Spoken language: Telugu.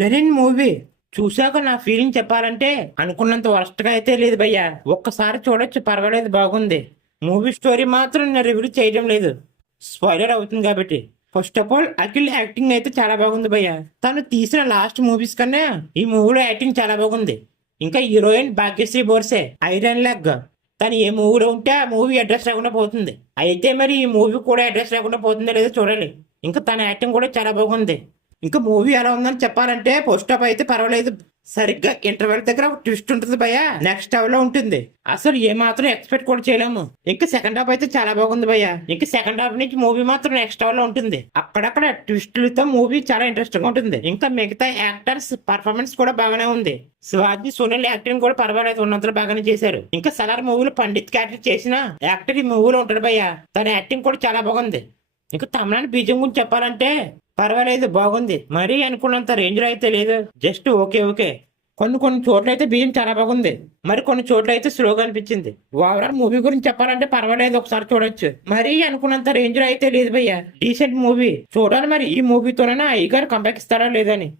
లెనిన్ మూవీ చూశాక నా ఫీలింగ్ చెప్పాలంటే అనుకున్నంత వరస్ట్ గా అయితే లేదు భయ్యా. ఒక్కసారి చూడొచ్చు, పర్వాలేదు, బాగుంది. మూవీ స్టోరీ మాత్రం నేను రివ్యూ చేయడం లేదు, స్పాయిలర్ అవుతుంది కాబట్టి. First of all Akhil acting అయితే చాలా బాగుంది భయ్యా. తను తీసిన లాస్ట్ మూవీస్ కన్నా ఈ మూవీలో యాక్టింగ్ చాలా బాగుంది. ఇంకా heroine Bhagyashri Borse, iron leg. తను ఏ మూవీలో ఉంటే ఆ మూవీ అడ్రస్ లేకుండా పోతుంది. అయితే మరి ఈ మూవీ కూడా అడ్రస్ లేకుండా పోతుందో లేదో చూడాలి. ఇంకా తన యాక్టింగ్ కూడా చాలా బాగుంది. ఇంకా మూవీ ఎలా ఉందని చెప్పాలంటే ఫస్ట్ హాఫ్ అయితే పర్వాలేదు. సరిగ్గా ఇంటర్వెల్ దగ్గర ట్విస్ట్ ఉంటుంది భయ్య, నెక్స్ట్ హాఫ్ లో ఉంటుంది. అసలు ఏ మాత్రం ఎక్స్పెక్ట్ కూడా చేయలేము. ఇంకా సెకండ్ హాఫ్ అయితే చాలా బాగుంది భయ్య. ఇంకా సెకండ్ హాఫ్ నుంచి మూవీ మాత్రం నెక్స్ట్ హాఫ్ లో ఉంటుంది. అక్కడక్కడ ట్విస్టులతో మూవీ చాలా ఇంట్రెస్టింగ్ గా ఉంటుంది. ఇంకా మిగతా యాక్టర్స్ పర్ఫార్మెన్స్ కూడా బాగానే ఉంది. శివాజీ సునీల్ యాక్టింగ్ కూడా పర్వాలేదు, ఉన్నంతలో బాగానే చేశారు. ఇంకా సలార్ మూవీలో పండిత్ క్యారెక్టర్ చేసిన యాక్టర్ ఈ మూవీలో ఉంటాడు భయ్య. తన యాక్టింగ్ కూడా చాలా బాగుంది. ఇంకా తమిళనాడు బీజం గురించి చెప్పాలంటే పర్వాలేదు, బాగుంది. మరీ అనుకున్నంత రేంజ్ లో అయితే లేదు, జస్ట్ ఓకే ఓకే. కొన్ని చోట్ల అయితే బీజం చాలా బాగుంది, మరి కొన్ని చోట్ల అయితే స్లోగా అనిపించింది. ఓవరాల్ మూవీ గురించి చెప్పాలంటే పర్వాలేదు, ఒకసారి చూడొచ్చు. మరీ అనుకున్నంత రేంజ్ లో అయితే లేదు భయ్య, డీసెంట్ మూవీ. చూడాలి మరి ఈ మూవీతోనైనా అయ్యగారు కంబ్యాక్ ఇస్తారా లేదని.